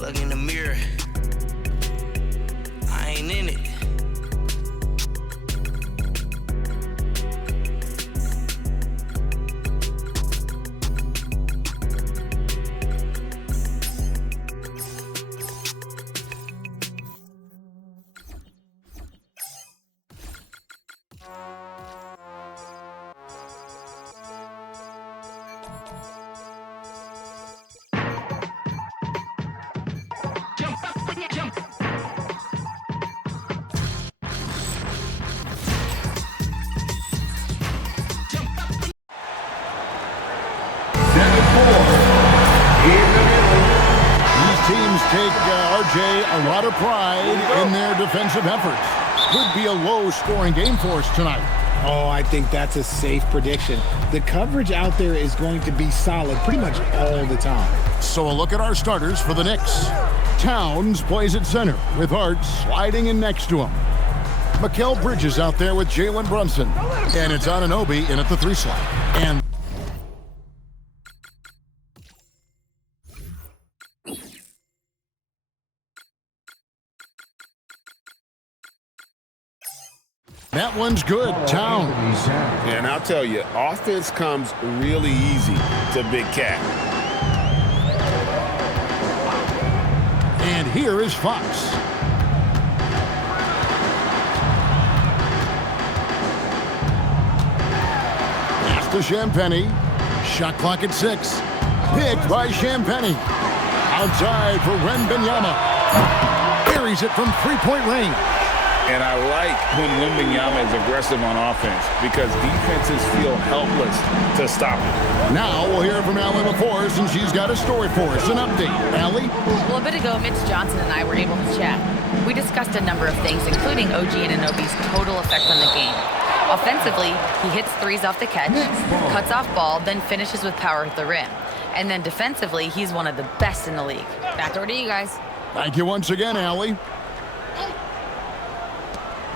Look in the mirror. I ain't in it. Teams take RJ a lot of pride in their defensive efforts. Could be a low-scoring game for us tonight. Oh, I think that's a safe prediction. The coverage out there is going to be solid pretty much all the time. So a look at our starters for the Knicks. Towns plays at center with Hart sliding in next to him. Mikal Bridges out there with Jalen Brunson. And it's Anunoby in at the 3 slot. And that one's good, Towns. And I'll tell you, offense comes really easy to Big Cat. And here is Fox. Pass to Champagnie. Shot clock at 6. Picked by Champagnie. Outside for Wembanyama. Buries it from three-point range. And I like when Wembanyama is aggressive on offense because defenses feel helpless to stop him. Now we'll hear from Allie LaForce, and she's got a story for us. An update. Allie? Well, a bit ago, Mitch Johnson and I were able to chat. We discussed a number of things, including OG Anunoby's total effect on the game. Offensively, he hits threes off the catch, cuts off ball, then finishes with power at the rim. And then defensively, he's one of the best in the league. Back over to you guys. Thank you once again, Allie.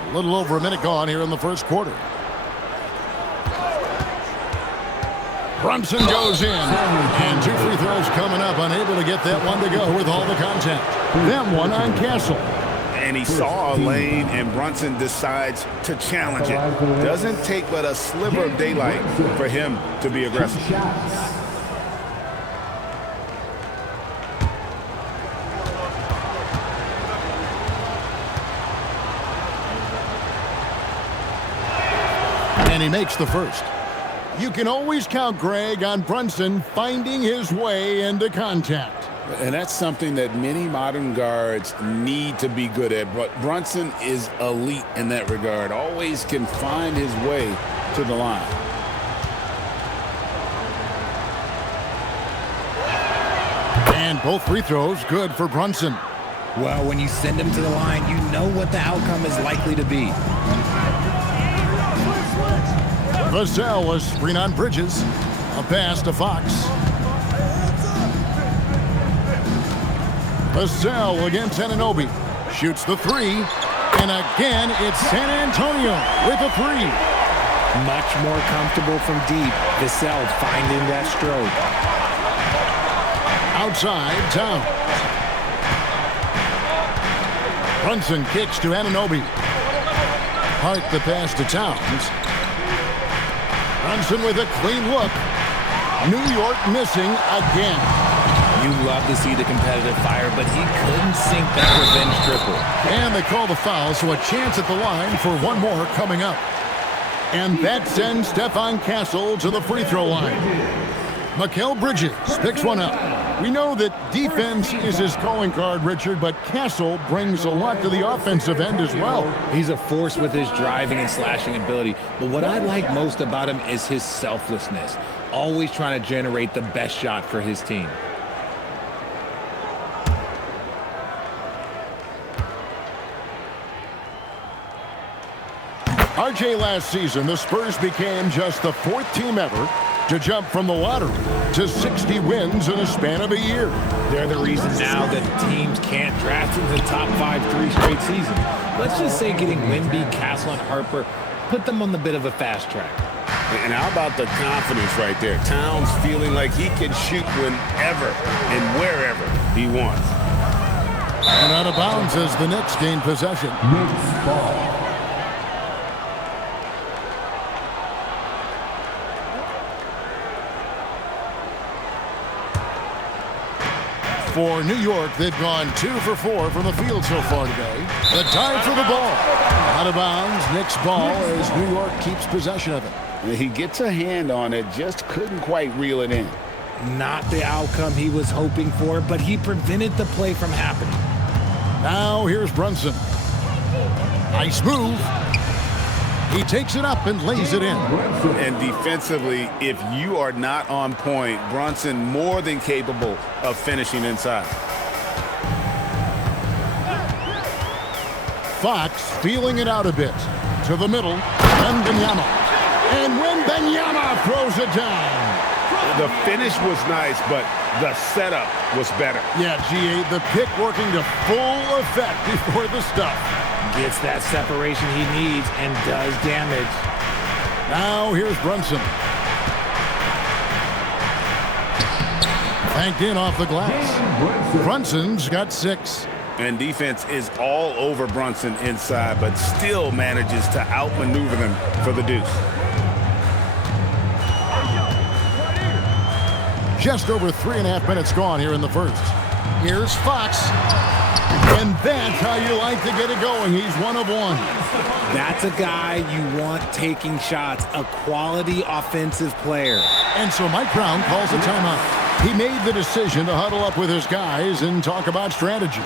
A little over a minute gone here in the first quarter. Brunson goes in, and 2 free throws coming up, unable to get that one to go with all the contact. Then one on Castle. And he saw a lane, and Brunson decides to challenge it. Doesn't take but a sliver of daylight for him to be aggressive. And he makes the first. You can always count, Greg, on Brunson finding his way into contact. And that's something that many modern guards need to be good at. But Brunson is elite in that regard. Always can find his way to the line. And both free throws good for Brunson. Well, when you send him to the line, you know what the outcome is likely to be. Vassell was screen on Bridges. A pass to Fox. Vassell against Anunoby. Shoots the 3. And again, it's San Antonio with a 3. Much more comfortable from deep. Vassell finding that stroke. Outside, Towns. Brunson kicks to Anunoby. Hart the pass to Towns. Brunson with a clean look. New York missing again. You love to see the competitive fire, but he couldn't sink that revenge triple. And they call the foul, so a chance at the line for one more coming up. And that sends Stephon Castle to the free throw line. Mikal Bridges picks one up. We know that defense is his calling card, Richard, but Castle brings a lot to the offensive end as well. He's a force with his driving and slashing ability, but what I like most about him is his selflessness, always trying to generate the best shot for his team. RJ, last season, the Spurs became just the 4th team ever to jump from the lottery to 60 wins in a span of a year. They're the reason now that teams can't draft into the top 5 3 straight seasons. Let's just say getting Wemby, Castle, and Harper put them on the bit of a fast track. And how about the confidence right there? Towns feeling like he can shoot whenever and wherever he wants. And out of bounds as the Knicks gain possession. Knicks ball. For New York, they've gone 2 for 4 from the field so far today. The time for the ball. Out of bounds, Knicks ball as New York keeps possession of it. He gets a hand on it, just couldn't quite reel it in. Not the outcome he was hoping for, but he prevented the play from happening. Now here's Brunson. Nice move. He takes it up and lays it in. And defensively, if you are not on point, Brunson more than capable of finishing inside. Fox feeling it out a bit. To the middle, Wembanyama. And Wembanyama throws it down. The finish was nice, but the setup was better. Yeah, G8, the pick working to full effect before the stuff. Gets that separation he needs and does damage. Now here's Brunson. Banked in off the glass. Brunson's got 6. And defense is all over Brunson inside, but still manages to outmaneuver them for the deuce. Just over 3.5 minutes gone here in the first. Here's Fox. And that's how you like to get it going. He's 1 of 1. That's a guy you want taking shots, a quality offensive player. And so Mike Brown calls a timeout. He made the decision to huddle up with his guys and talk about strategy.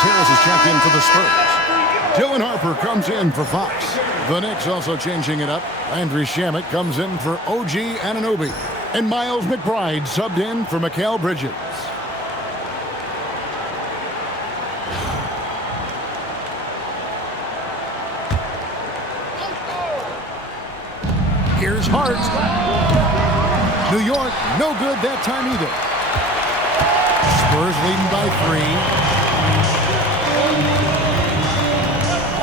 Harris is checked in for the Spurs. Dylan Harper comes in for Fox. The Knicks also changing it up. Landry Shamet comes in for OG Anunoby. And Miles McBride subbed in for Mikal Bridges. Here's Hart. New York, no good that time either. Spurs leading by 3.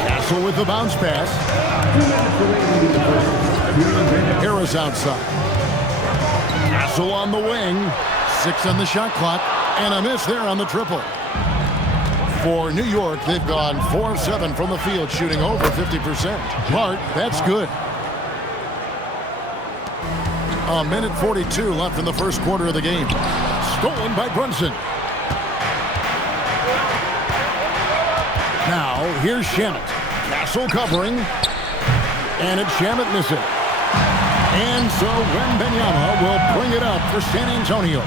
Castle with the bounce pass. Harris outside. Castle on the wing. 6 on the shot clock. And a miss there on the triple. For New York, they've gone 4 of 7 from the field, shooting over 50%. Hart, that's good. A minute 42 left in the first quarter of the game. Stolen by Brunson. Now, here's Shamet. Castle covering. And it's Shamet missing. And so Wembanyama will bring it up for San Antonio.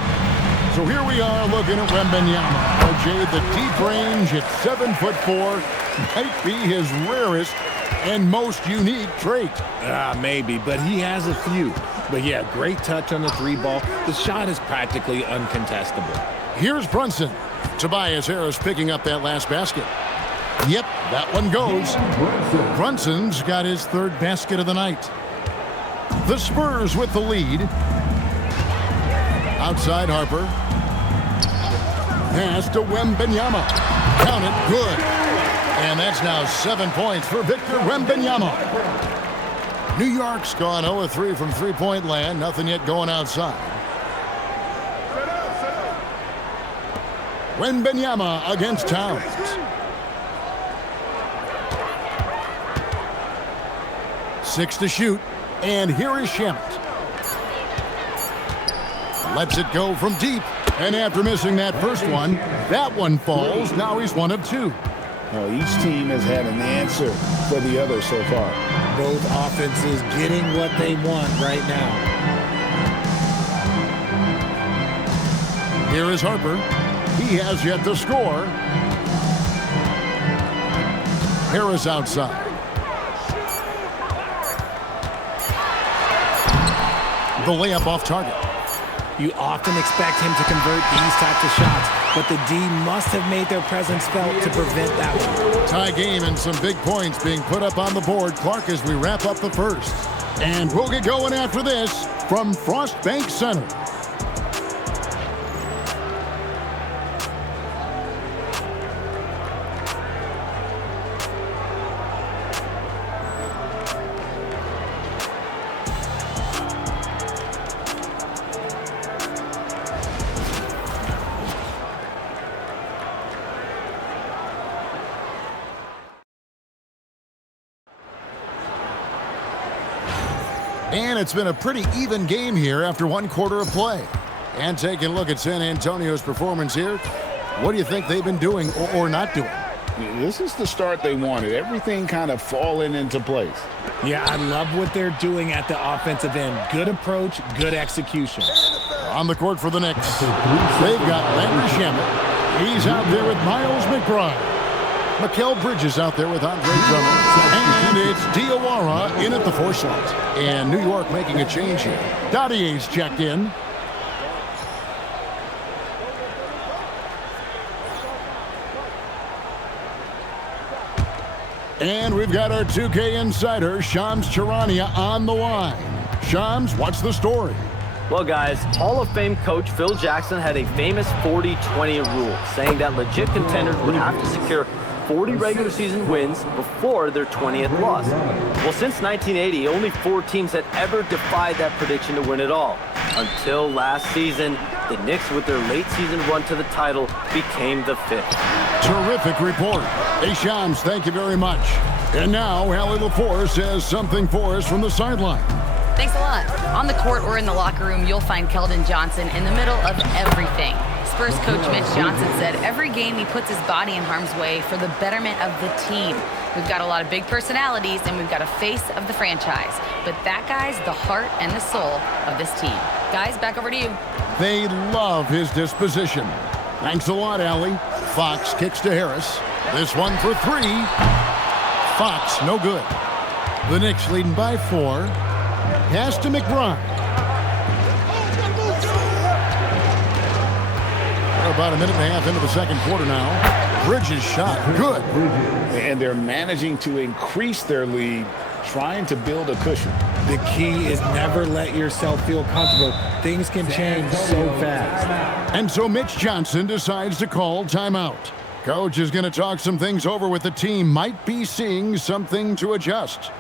So here we are looking at Wembanyama. RJ, the deep range at 7'4" might be his rarest and most unique trait. Maybe, but he has a few. But yeah, great touch on the 3 ball. The shot is practically uncontestable. Here's Brunson. Tobias Harris picking up that last basket. Yep, that one goes. Brunson's got his 3rd basket of the night. The Spurs with the lead. Outside Harper. Pass to Wembanyama. Count it, good. And that's now 7 points for Victor Wembanyama. New York's gone 0-3 from three-point land. Nothing yet going outside. Wembanyama against Towns. Six to shoot, and here is Shamet. Lets it go from deep, and after missing that first one, that one falls. Now he's one of two. Well, each team has had an answer for the other so far. Both offenses getting what they want right now. Here is Harper. He has yet to score. Harris outside. The layup off target. You often expect him to convert these types of shots, but the D must have made their presence felt to prevent that one. Tie game and some big points being put up on the board. Clark, as we wrap up the first. And we'll get going after this from Frost Bank Center. And it's been a pretty even game here after one quarter of play. And taking a look at San Antonio's performance here, what do you think they've been doing or not doing? This is the start they wanted. Everything kind of falling into place. Yeah, I love what they're doing at the offensive end. Good approach, good execution. On the court for the Knicks, they've got Landry Shamet. He's out there with Miles McBride. Mikal Bridges out there with Andre Drummond. And it's Diawara in at the 4 slot. And New York making a change here. Dottier's checked in. And we've got our 2K insider, Shams Charania, on the line. Shams, what's the story? Well, guys, Hall of Fame coach Phil Jackson had a famous 40-20 rule, saying that legit contenders would have to secure 40 regular season wins before their 20th loss. Well, since 1980, only 4 teams had ever defied that prediction to win it all. Until last season, the Knicks, with their late season run to the title, became the 5th. Terrific report. Hey, Shams, thank you very much. And now, Allie LaForce says something for us from the sideline. Thanks a lot. On the court or in the locker room, you'll find Keldon Johnson in the middle of everything. Spurs coach Mitch Johnson said every game he puts his body in harm's way for the betterment of the team. We've got a lot of big personalities, and we've got a face of the franchise. But that guy's the heart and the soul of this team. Guys, back over to you. They love his disposition. Thanks a lot, Allie. Fox kicks to Harris. This one for 3. Fox, no good. The Knicks leading by 4. Pass to McBride. We're about a minute and a half into the second quarter now. Bridges shot, good. And they're managing to increase their lead, trying to build a cushion. The key is never let yourself feel comfortable. Things can change so fast. And so Mitch Johnson decides to call timeout. Coach is going to talk some things over with the team. Might be seeing something to adjust.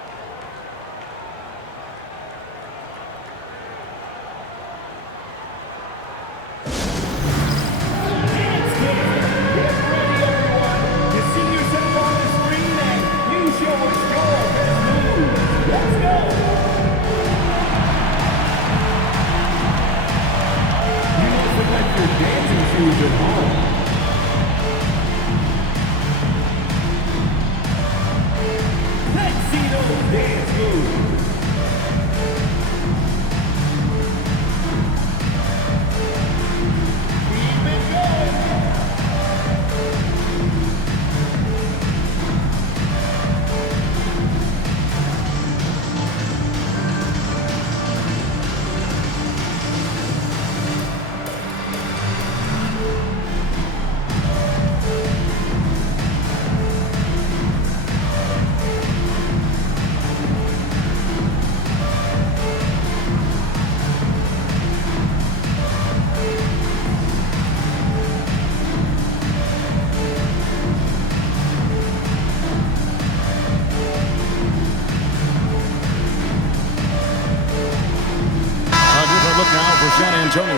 Antonio.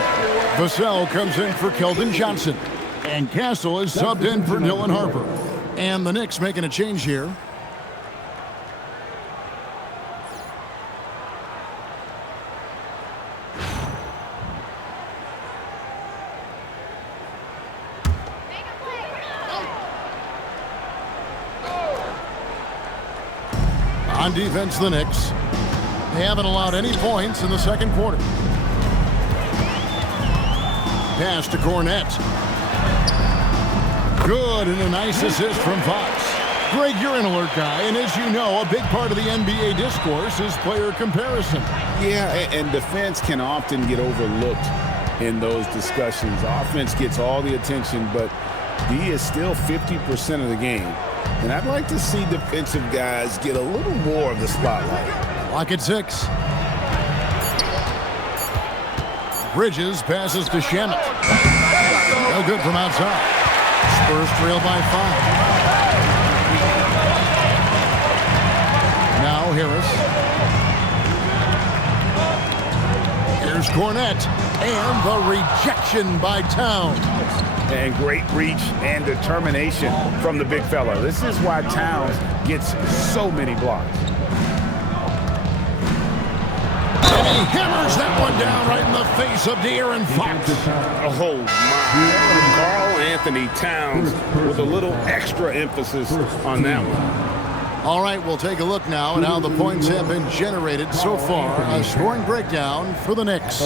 Vassell comes in for Keldon Johnson. And Castle is subbed in for Dylan Harper. And the Knicks making a change here. On defense, the Knicks. They haven't allowed any points in the second quarter. Pass to Cornette. Good, and a nice assist from Fox. Greg, you're an alert guy, and as you know, a big part of the NBA discourse is player comparison. Yeah, and defense can often get overlooked in those discussions. Offense gets all the attention, but D is still 50% of the game. And I'd like to see defensive guys get a little more of the spotlight. Lock at 6. Bridges passes to Shamet. No good from outside. Spurs trail by 5. Now Harris. Here's Cornette. And the rejection by Towns. And great reach and determination from the big fella. This is why Towns gets so many blocks. And he hammers that one down right in the face of De'Aaron Fox. Oh, my. Karl Anthony Towns with a little extra emphasis on that one. All right, we'll take a look now at how the points have been generated so far. A scoring breakdown for the Knicks.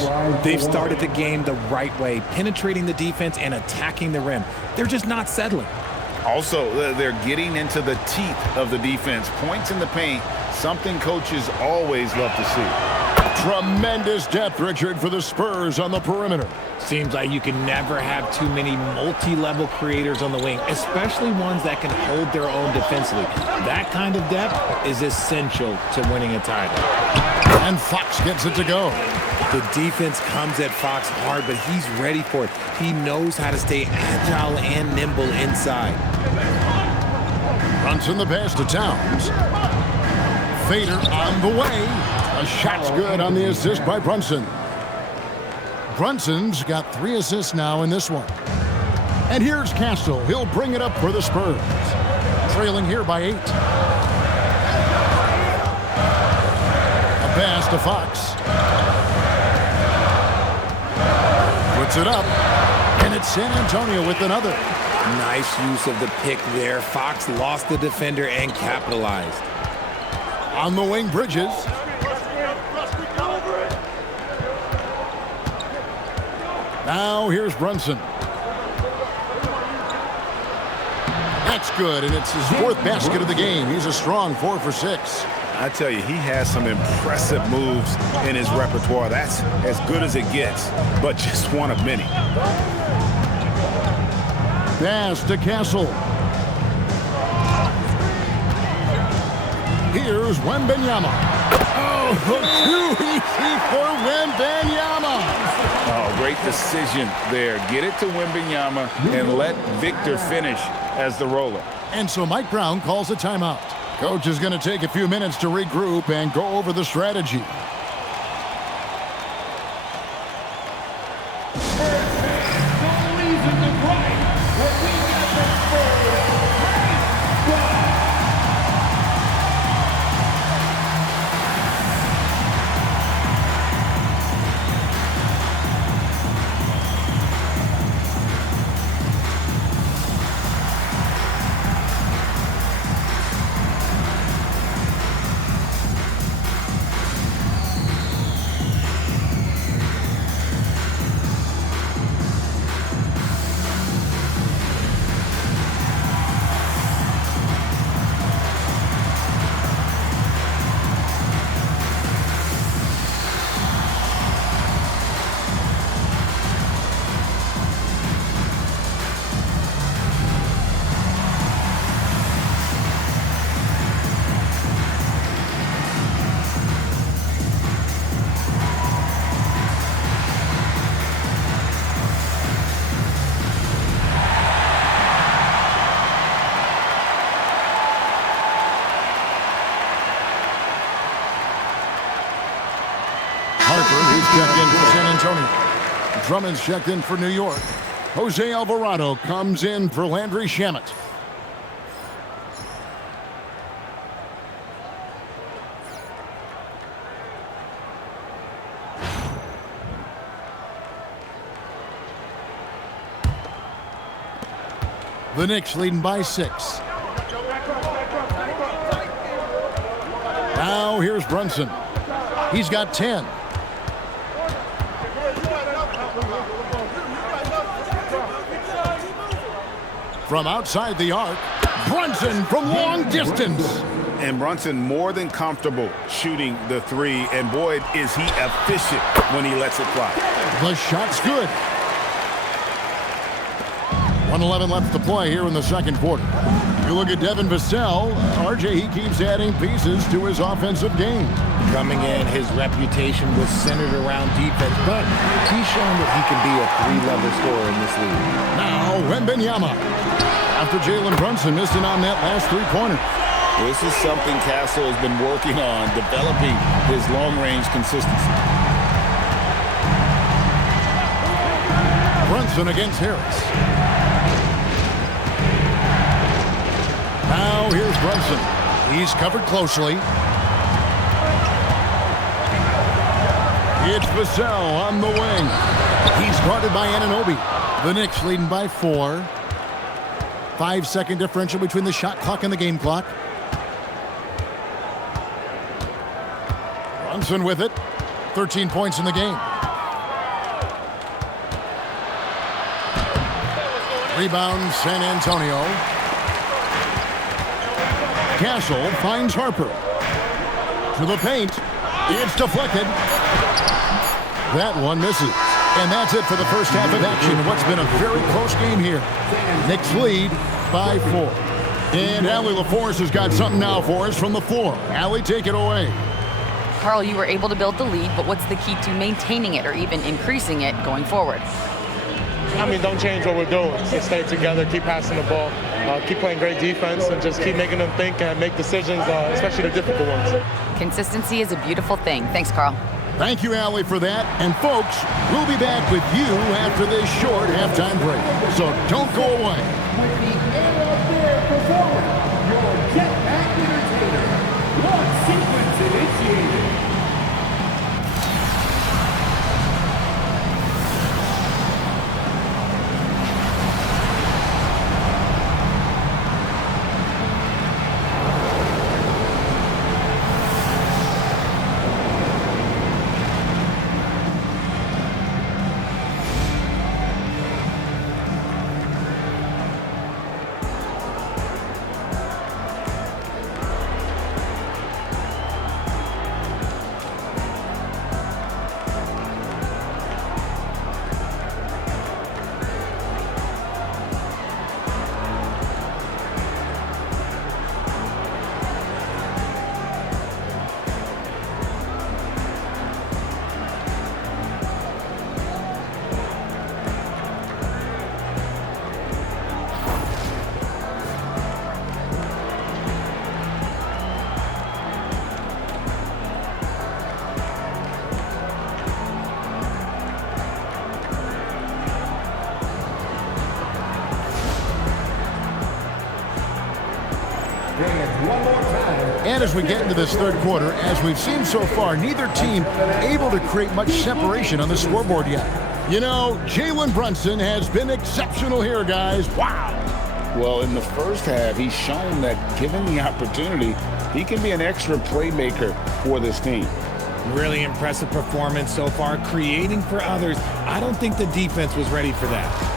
They've started the game the right way, penetrating the defense and attacking the rim. They're just not settling. Also, they're getting into the teeth of the defense. Points in the paint, something coaches always love to see. Tremendous depth, Richard, for the Spurs on the perimeter. Seems like you can never have too many multi-level creators on the wing, especially ones that can hold their own defensively. That kind of depth is essential to winning a title. And Fox gets it to go. The defense comes at Fox hard, but he's ready for it. He knows how to stay agile and nimble inside. Brunson the pass to Towns. Fader on the way. A shot's good on the assist by Brunson. Brunson's got 3 assists now in this one. And here's Castle. He'll bring it up for the Spurs. Trailing here by 8. A pass to Fox. Puts it up. And it's San Antonio with another. Nice use of the pick there. Fox lost the defender and capitalized. On the wing, Bridges. Now here's Brunson. That's good, and it's his 4th basket of the game. He's a strong 4 for 6. I tell you, he has some impressive moves in his repertoire. That's as good as it gets, but just one of many. Pass to Castle. Here's Wembanyama. Oh, too easy for Wembanyama. Oh, great decision there. Get it to Wembanyama and let Victor finish as the roller. And so Mike Brown calls a timeout. Coach is going to take a few minutes to regroup and go over the strategy. Harper, he's checked in for San Antonio. Drummond's checked in for New York. Jose Alvarado comes in for Landry Shamet. The Knicks leading by 6. Now here's Brunson. He's got 10. From outside the arc, Brunson from long distance. And Brunson more than comfortable shooting the three. And boy, is he efficient when he lets it fly. The shot's good. 1:11 left to play here in the second quarter. You look at Devin Vassell. RJ, he keeps adding pieces to his offensive game. Coming in, his reputation was centered around defense, but he's shown that he can be a three-level scorer in this league. Now, Wembanyama. After Jalen Brunson missing on that last three-pointer. This is something Castle has been working on, developing his long-range consistency. Brunson against Harris. Now here's Brunson. He's covered closely. It's Vassell on the wing. He's guarded by Anunoby. The Knicks leading by 4. 5-second differential between the shot clock and the game clock. Brunson with it. 13 points in the game. Rebound, San Antonio. Castle finds Harper. To the paint. It's deflected. That one misses. And that's it for the first half of action. What's been a very close game here. Knicks lead by 4. And Allie LaForce has got something now for us from the floor. Allie, take it away. Carl, you were able to build the lead, but what's the key to maintaining it or even increasing it going forward? I mean, don't change what we're doing. Just stay together, keep passing the ball, keep playing great defense, and just keep making them think and make decisions, especially the difficult ones. Consistency is a beautiful thing. Thanks, Carl. Thank you, Allie, for that. And, folks, we'll be back with you after this short halftime break. So don't go away. With the era of their performer, your jetpack entertainer. Launch sequence initiated. And as we get into this third quarter, as we've seen so far, neither team able to create much separation on the scoreboard yet. You know, Jalen Brunson has been exceptional here, guys. Wow. Well, in the first half, he's shown that given the opportunity, he can be an extra playmaker for this team. Really impressive performance so far, creating for others. I don't think the defense was ready for that.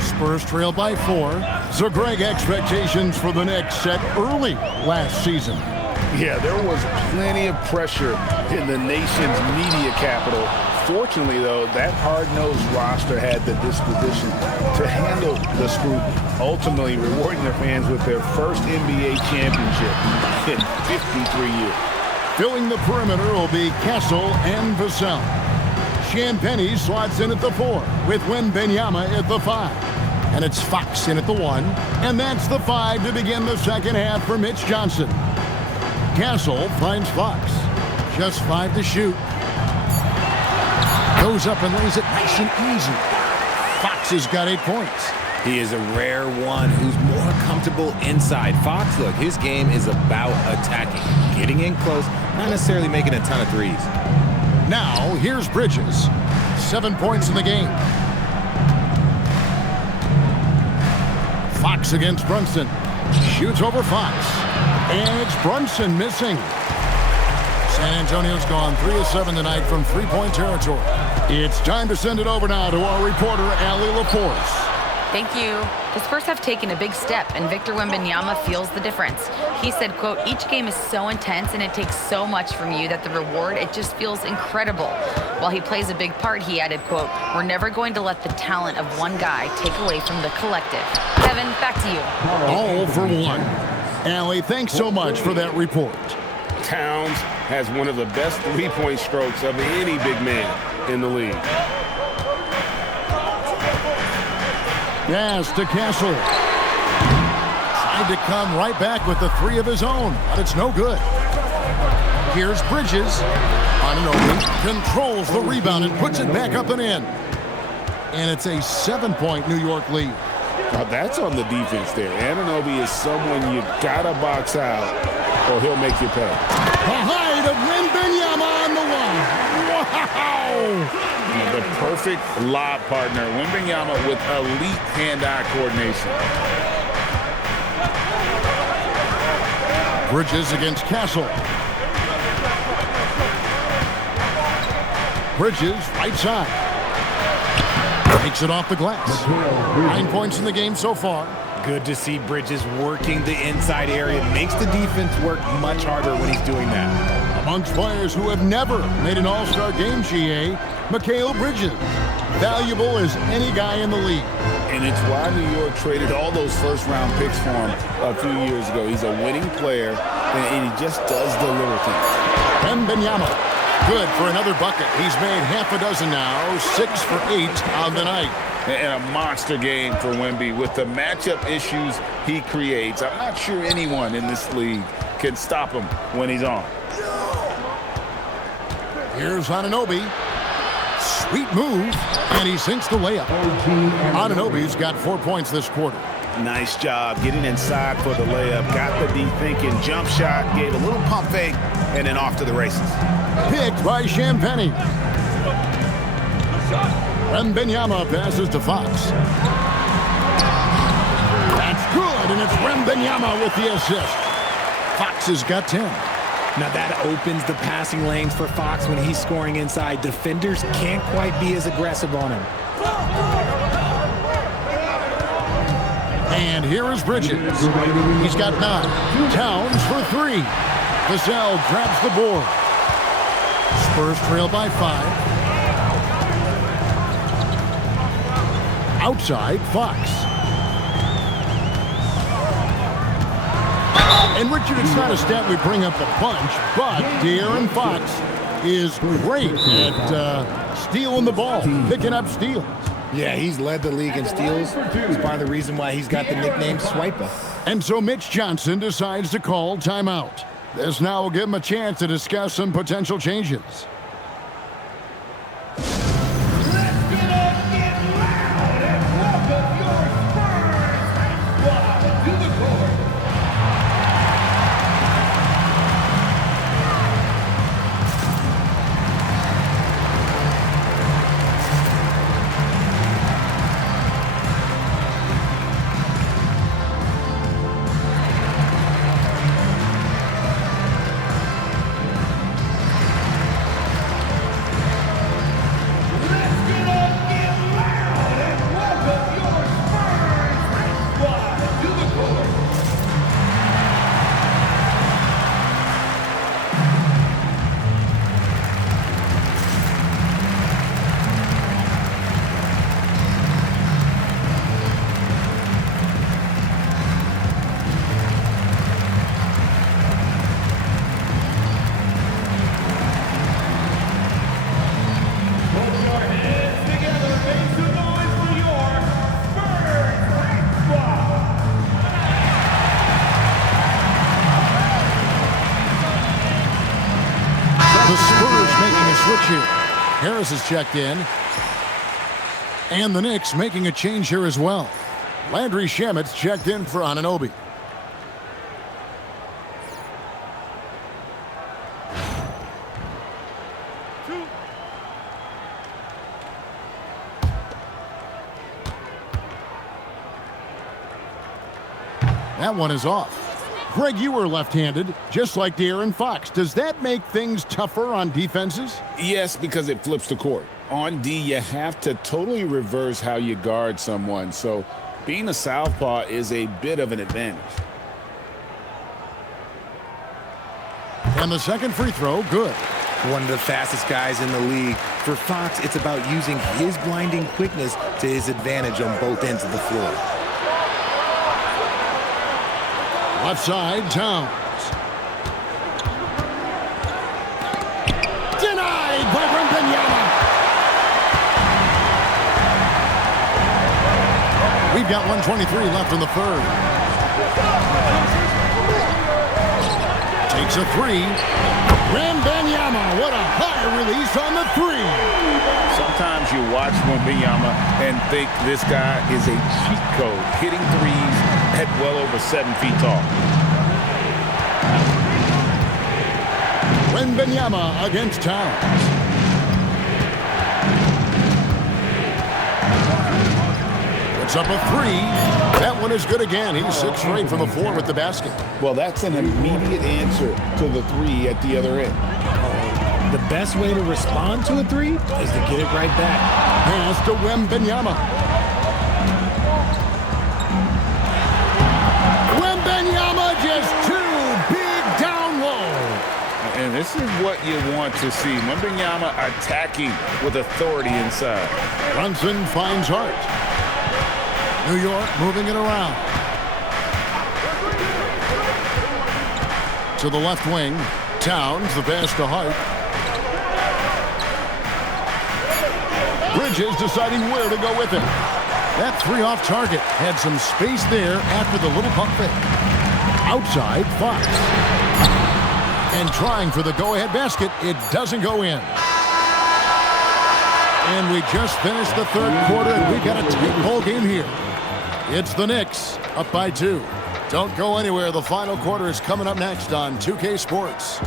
Spurs trail by 4. So, Greg, expectations for the Knicks set early last season. Yeah, there was plenty of pressure in the nation's media capital. Fortunately, though, that hard-nosed roster had the disposition to handle the scrutiny, ultimately rewarding their fans with their first NBA championship in 53 years. Filling the perimeter will be Castle and Vassell. Champagnie slots in at the 4 with Wembanyama at the 5. And it's Fox in at the 1. And that's the 5 to begin the second half for Mitch Johnson. Castle finds Fox. Just 5 to shoot. Goes up and lays it nice and easy. Fox has got 8 points. He is a rare one who's more comfortable inside. Fox, look, his game is about attacking, getting in close, not necessarily making a ton of threes. Now, here's Bridges. 7 points in the game. Fox against Brunson. Shoots over Fox. And it's Brunson missing. San Antonio's gone 3 of 7 tonight from three-point territory. It's time to send it over now to our reporter, Allie LaForce. Thank you. The Spurs have taken a big step, and Victor Wembanyama feels the difference. He said, quote, each game is so intense and it takes so much from you that the reward, it just feels incredible. While he plays a big part, he added, quote, we're never going to let the talent of one guy take away from the collective. Kevin, back to you. All for one. Allie, thanks so much for that report. Towns has one of the best three-point strokes of any big man in the league. Pass to Castle. Tried to come right back with the 3 of his own, but it's no good. Here's Bridges. Anunoby controls the rebound and puts it back up and in. And it's a 7-point New York lead. Now that's on the defense there. Anunoby is someone you gotta box out or he'll make you pay. The height of Wembanyama on the one. Wow! The perfect lob partner. Wembanyama with elite hand-eye coordination. Bridges against Castle. Bridges, right side. Takes it off the glass. 9 points in the game so far. Good to see Bridges working the inside area. Makes the defense work much harder when he's doing that. Amongst players who have never made an all-star game, GA, Mikal Bridges. Valuable as any guy in the league. And it's why New York traded all those first-round picks for him a few years ago. He's a winning player, and he just does the little things. Wembanyama, good for another bucket. He's made half a dozen now, 6 for 8 on the night. And a monster game for Wemby. With the matchup issues he creates, I'm not sure anyone in this league can stop him when he's on. Here's Anunoby. Sweet move, and he sinks the layup. Anunoby's got 4 points this quarter. Nice job getting inside for the layup. Got the deep thinking jump shot, gave a little pump fake, and then off to the races. Picked by Champagny. Wembanyama passes to Fox. That's good, and it's Wembanyama with the assist. Fox has got 10. Now that opens the passing lanes for Fox when he's scoring inside. Defenders can't quite be as aggressive on him. And here is Bridges. He's got 9. Towns for 3. Vassell grabs the board. Spurs trail by 5. Outside, Fox. And Richard, it's not a stat we bring up a bunch, but De'Aaron Fox is great at stealing the ball, picking up steals. Yeah, he's led the league in steals. It's part of the reason why he's got the nickname Swiper. And so Mitch Johnson decides to call timeout. This now will give him a chance to discuss some potential changes. Harris is checked in. And the Knicks making a change here as well. Landry Shamet's checked in for Anunoby. That one is off. Greg, you were left-handed, just like De'Aaron Fox. Does that make things tougher on defenses? Yes, because it flips the court. On D, you have to totally reverse how you guard someone. So being a southpaw is a bit of an advantage. And the second free throw, good. One of the fastest guys in the league. For Fox, it's about using his blinding quickness to his advantage on both ends of the floor. Left side, Towns. Denied by Wembanyama. We've got 1:23 left in the third. Takes a three. Wembanyama, what a high release on the three. Sometimes you watch Wembanyama and think this guy is a cheat code, hitting threes at well over 7 feet tall. Wembanyama against Towns. Puts up a three. That one is good again. He's 6 straight from the floor with the basket. Well, that's an immediate answer to the three at the other end. The best way to respond to a three is to get it right back. Pass to Wembanyama. Wembanyama just too big down low. And this is what you want to see. Wembanyama attacking with authority inside. Brunson finds Hart. New York moving it around. To the left wing. Towns, the pass to Hart. Bridges deciding where to go with it. That three off target had some space there after the little pump fake. Outside, Fox. And trying for the go-ahead basket, it doesn't go in. And we just finished the third quarter, and we got a tight ball game here. It's the Knicks, up by 2. Don't go anywhere. The final quarter is coming up next on 2K Sports.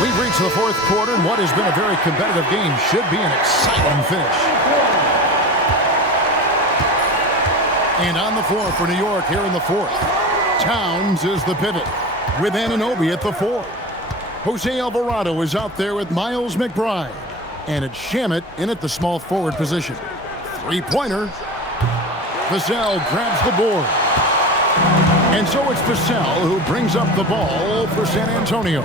We've reached the fourth quarter, and what has been a very competitive game should be an exciting finish. And on the floor for New York here in the fourth. Towns is the pivot, with Anunoby at the 4. Jose Alvarado is out there with Miles McBride. And it's Shamet in at the small forward position. Three-pointer. Vassell grabs the board. And so it's Vassell who brings up the ball for San Antonio.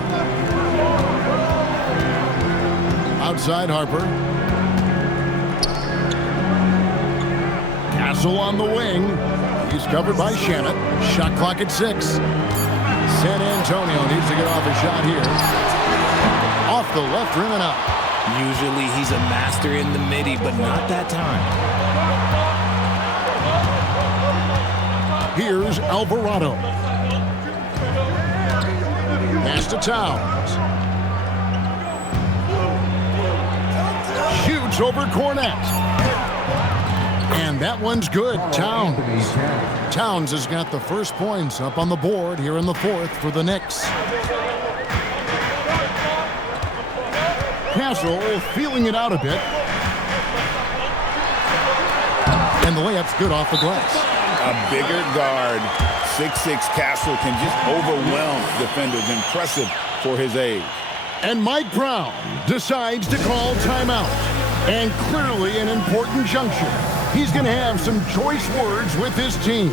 Outside Harper. Castle on the wing. He's covered by Shamet. Shot clock at 6. San Antonio needs to get off a shot here. Off the left rim and out. Usually he's a master in the midi, but not that time. Here's Alvarado. Pass to Towns. Shoots over Cornet. And that one's good. Towns has got the first points up on the board here in the fourth for the Knicks. Castle feeling it out a bit. And the layup's good off the glass. A bigger guard, 6'6" Castle, can just overwhelm defenders. Impressive for his age. And Mike Brown decides to call timeout. And clearly an important juncture. He's going to have some choice words with his team.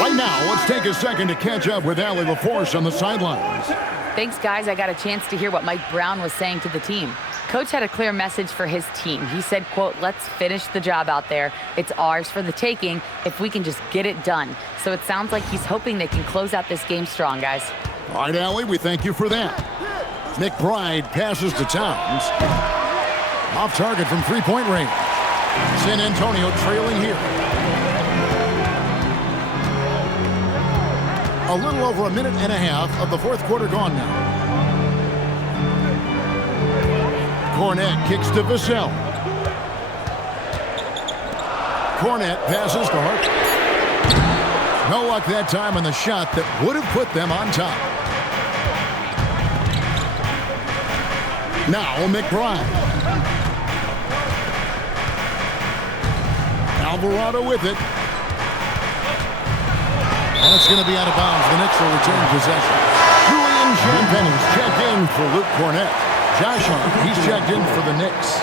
Right now, let's take a second to catch up with Allie LaForce on the sidelines. Thanks, guys. I got a chance to hear what Mike Brown was saying to the team. Coach had a clear message for his team. He said, quote, "Let's finish the job out there. It's ours for the taking if we can just get it done." So it sounds like he's hoping they can close out this game strong, guys. All right, Allie, we thank you for that. McBride passes to Towns. Off target from three-point range. San Antonio trailing here. A little over a minute and a half of the fourth quarter gone now. Cornette kicks to Vassell. Cornette passes to Hart. No luck that time on the shot that would have put them on top. Now McBride. Alvarado with it. And it's going to be out of bounds. The Knicks will retain possession. Julian Champagne's checked in for Luke Cornette. Josh Hart, he's checked in for the Knicks.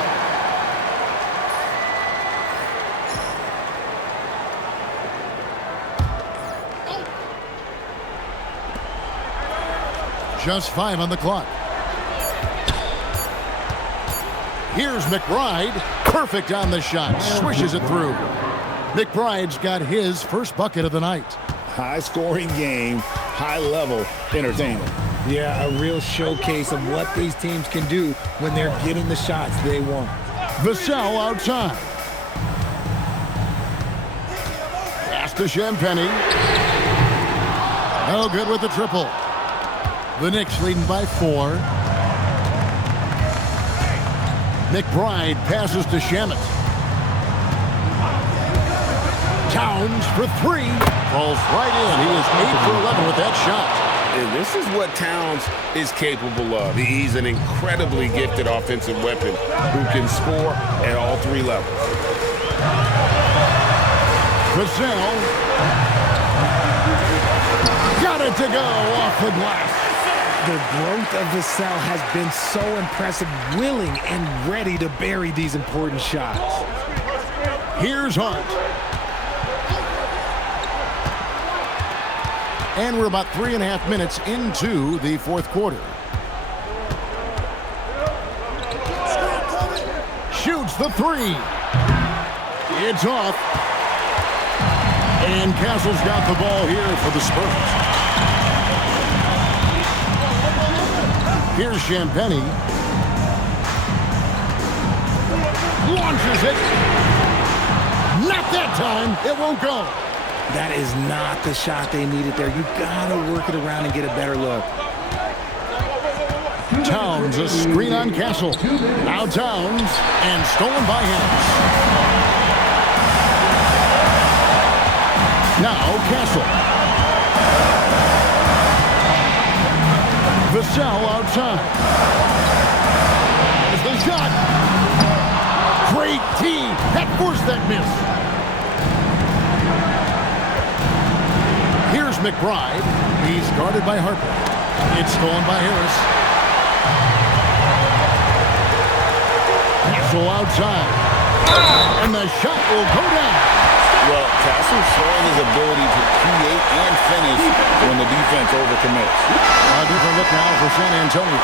Just 5 on the clock. Here's McBride. Perfect on the shot. Swishes it through. McBride's got his first bucket of the night. High-scoring game, high-level entertainment. Yeah, a real showcase of what these teams can do when they're getting the shots they want. Vassell outside. Pass to Champagnie. No good with the triple. The Knicks leading by 4. McBride passes to Shamet. Towns for 3. Falls right in. He is 8 for 11 with that shot. And this is what Towns is capable of. He's an incredibly gifted offensive weapon who can score at all 3 levels. Vassell. Got it to go off the glass. The growth of Vassell has been so impressive, willing and ready to bury these important shots. Here's Hart. And we're about 3.5 minutes into the fourth quarter. Shoots the 3. It's off. And Castle's got the ball here for the Spurs. Here's Champagnie. Launches it. Not that time. It won't go. That is not the shot they needed there. You gotta work it around and get a better look. Towns, a screen on Castle. Now Towns, and stolen by him. Now Castle. Vassell outside. shot. Great team. That forced that miss. Here's McBride. He's guarded by Harper. It's stolen by Harris. Castle outside. And the shot will go down. Well, Castle showing his ability to create and finish when the defense overcommits. A different look now for San Antonio.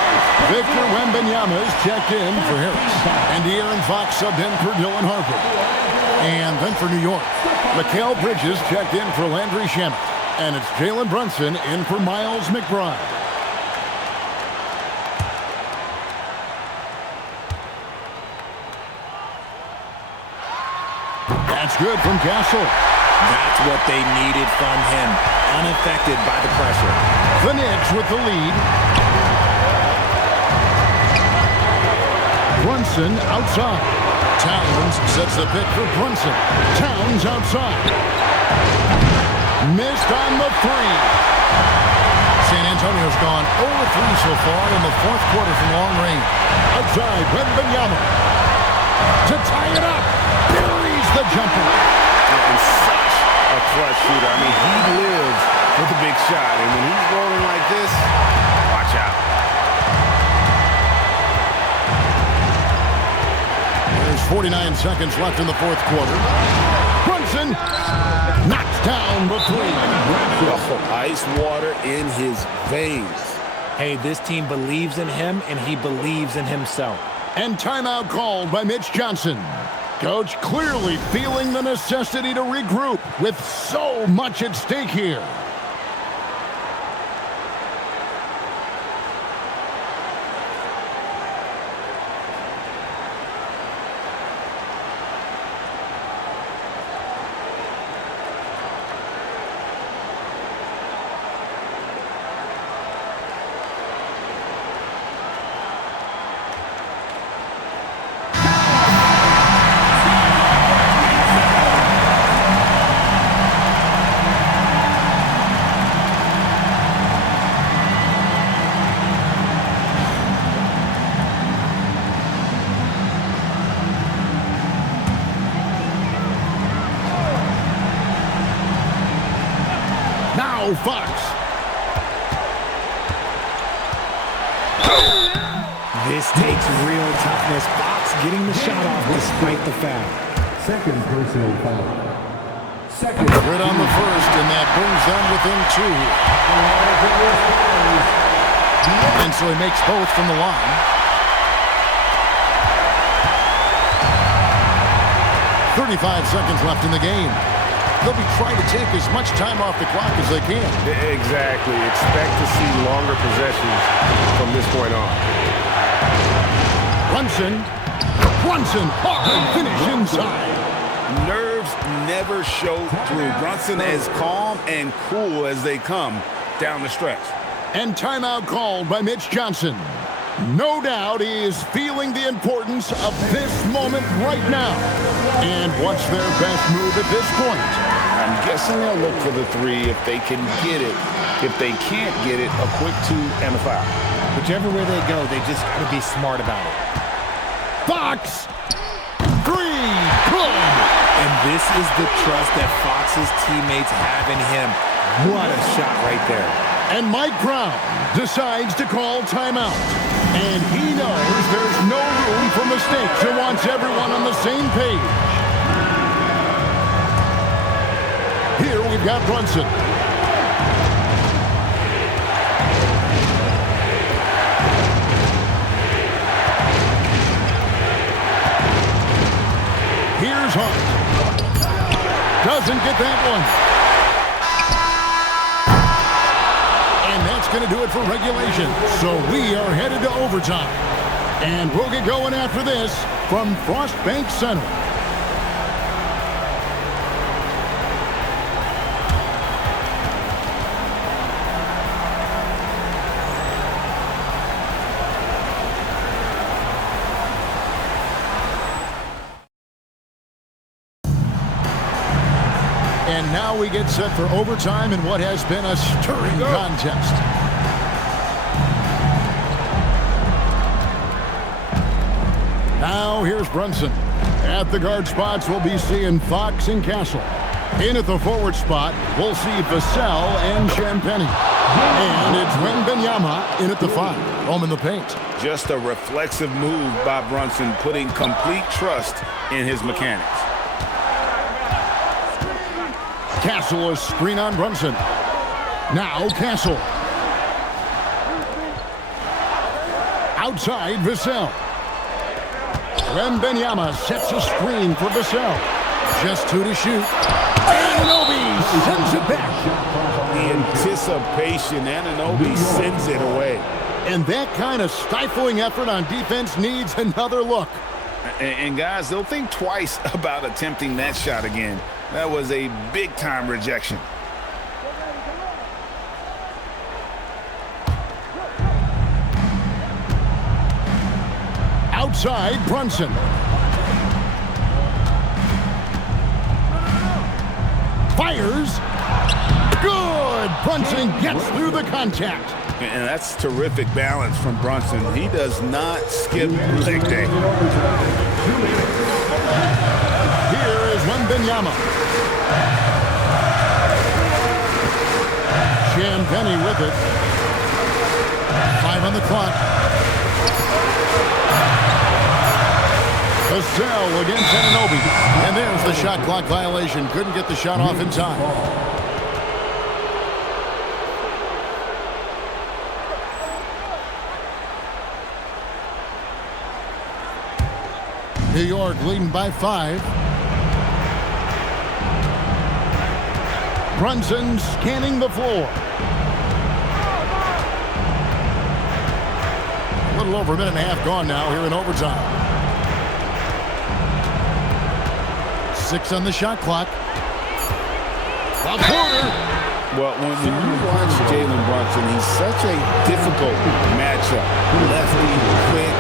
Victor Wembanyama's checked in for Harris. And De'Aaron Fox subbed in for Dylan Harper. And then for New York, Mikal Bridges checked in for Landry Shamet. And it's Jalen Brunson in for Miles McBride. That's good from Castle. That's what they needed from him. Unaffected by the pressure. The Knicks with the lead. Brunson outside. Towns sets the pick for Brunson. Towns outside. Missed on the three. San Antonio's gone 0-3 so far in the fourth quarter from long range. Outside, Wembanyama. To tie it up. Buries the jumper. And such a clutch shooter. I mean, he lives with a big shot. And when he's rolling like this, watch out. There's 49 seconds left in the fourth quarter. Brunson knocks down the three. Oh, ice water in his veins. Hey, this team believes in him, and he believes in himself. And timeout called by Mitch Johnson. Coach clearly feeling the necessity to regroup with so much at stake here. Fox. This takes real toughness. Fox getting the shot off despite the foul. Second personal foul. Second. Grid on the first, and that brings them within two. And so he makes both from the line. .35 seconds left in the game. They'll be trying to take as much time off the clock as they can. Exactly. Expect to see longer possessions from this point on. Brunson, hard finish inside. Nerves never show through. Brunson as calm and cool as they come down the stretch. And timeout called by Mitch Johnson. No doubt he is feeling the importance of this moment right now. And what's their best move at this point? I'm guessing they'll look for the three if they can get it. If they can't get it, a quick two and a foul. Whichever way they go, they just got to be smart about it. Fox! Three! Good! And this is the trust that Fox's teammates have in him. What a shot right there. And Mike Brown decides to call timeout. And he knows there's no room for mistakes and wants everyone on the same page. Here we've got Brunson. Here's Hart. Doesn't get that one. And that's going to do it for regulation. So we are headed to overtime. And we'll get going after this from Frost Bank Center. And now we get set for overtime in what has been a stirring contest. Now here's Brunson. At the guard spots, we'll be seeing Fox and Castle. In at the forward spot, we'll see Vassell and Champagny. And it's Wembanyama in at the 5. Home in the paint. Just a reflexive move by Brunson, putting complete trust in his mechanics. Castle, a screen on Brunson. Now Castle. Outside, Vassell. Wembanyama sets a screen for Vassell. Just 2 to shoot. Anunoby sends it back. The anticipation, Anunoby sends it away. And that kind of stifling effort on defense needs another look. And guys, they'll think twice about attempting that shot again. That was a big-time rejection. Outside, Brunson. Fires. Good. Brunson gets through the contact. And that's terrific balance from Brunson. He does not skip leg day. Here is Wembanyama. Champagny with it. 5 on the clock. Vassell against Anunoby. And there's the shot clock violation. Couldn't get the shot off in time. New York leading by 5. Brunson scanning the floor. A little over a minute and a half gone now here in overtime. 6 on the shot clock. Well, when you watch Jalen Brunson, he's such a difficult matchup. Lefty, quick,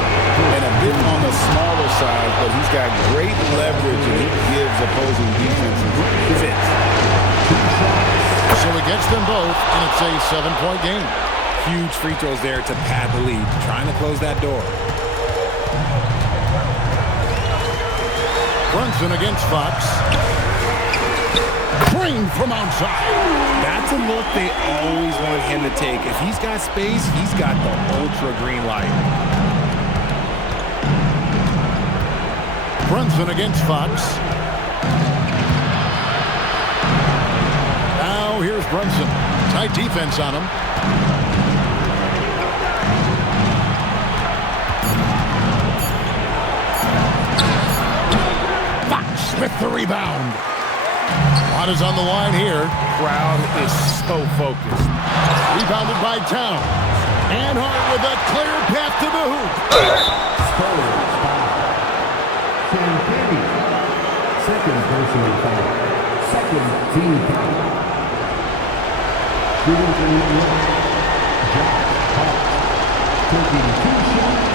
and a bit on the smaller side, but he's got great leverage and he gives opposing defenses fits. So he gets them both, and it's a 7-point game. Huge free throws there to pad the lead, trying to close that door. Brunson against Fox. Drained from outside. That's a look they always want him to take. If he's got space, he's got the ultra green light. Brunson against Fox. Now here's Brunson. Tight defense on him. Fox with the rebound. Watt is on the line here. Crowd is so focused. Rebounded by Town. And Hart with a clear path to the hoop. Champagny. Second personal foul. Second team foul. Shooting for New York. Josh Hart. Taking 2 shots.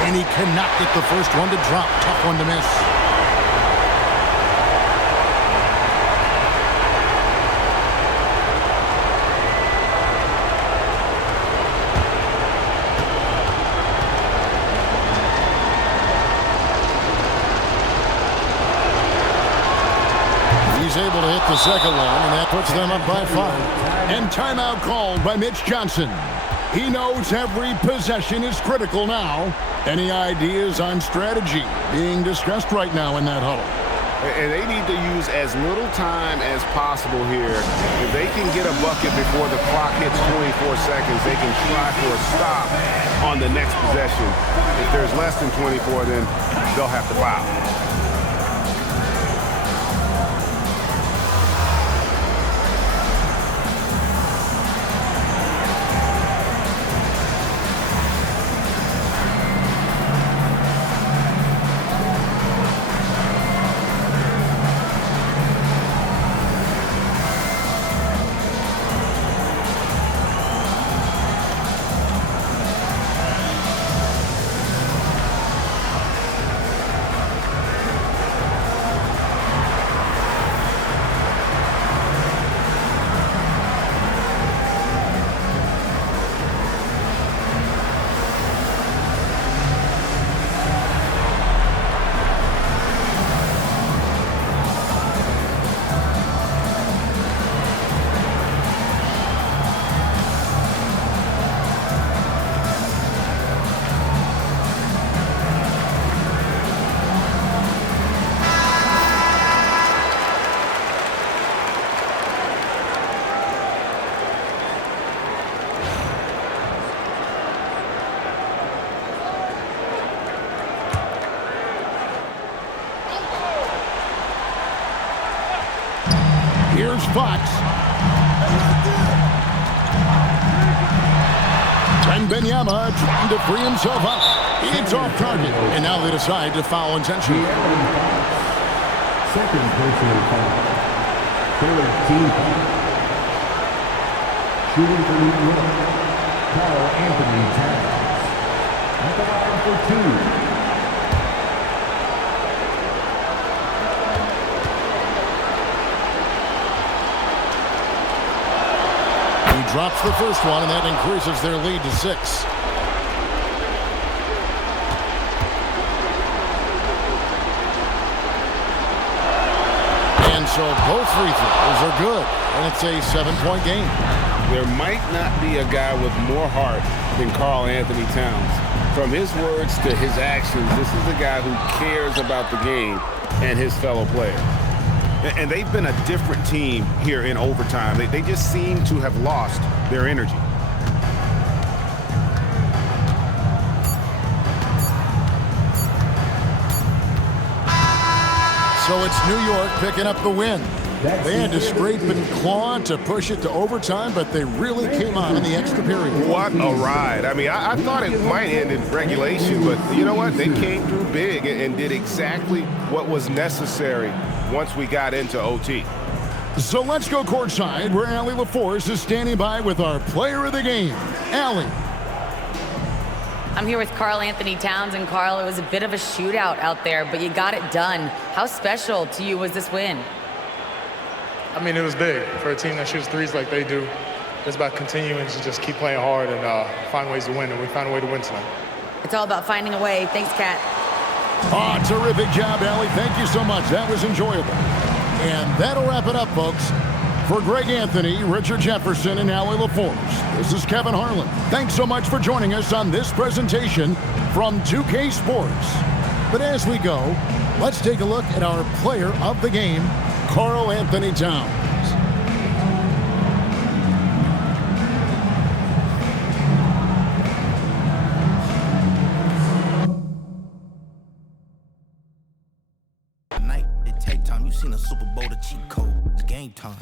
And he cannot get the first one to drop. Tough one to miss. He's able to hit the second one, and that puts them up by 5. And timeout called by Mitch Johnson. He knows every possession is critical now. Any ideas on strategy being discussed right now in that huddle? And they need to use as little time as possible here. If they can get a bucket before the clock hits 24 seconds, they can try for a stop on the next possession. If there's less than 24, then they'll have to foul. Fox. And Benyama trying to free himself up. It's off target. And now they decide to foul intentionally. Second personal foul. Third team foul. Shooting for New York, Carl Anthony Towns. At the line for 2. Drops the first one, and that increases their lead to 6. And so both free throws are good, and it's a 7-point game. There might not be a guy with more heart than Carl Anthony Towns. From his words to his actions, this is a guy who cares about the game and his fellow players. And they've been a different team here in overtime. They just seem to have lost their energy. So it's New York picking up the win. They had to scrape and claw to push it to overtime, but they really came on in the extra period. What a ride. I mean, I thought it might end in regulation, but you know what? They came through big and did exactly what was necessary once we got into OT. So let's go courtside, where Allie LaForce is standing by with our player of the game. Allie. I'm here with Carl Anthony Towns, and Carl, it was a bit of a shootout out there, but you got it done. How special to you was this win? I mean, it was big for a team that shoots threes like they do. It's about continuing to just keep playing hard and find ways to win, and we found a way to win tonight. It's all about finding a way. Thanks, Kat. Oh, terrific job, Allie. Thank you so much. That was enjoyable. And that'll wrap it up, folks. For Greg Anthony, Richard Jefferson, and Allie LaForce, this is Kevin Harlan. Thanks so much for joining us on this presentation from 2K Sports. But as we go, let's take a look at our player of the game, Carl Anthony Towns. Night, it take time. You seen a Super Bowl, the cheat code. It's game time.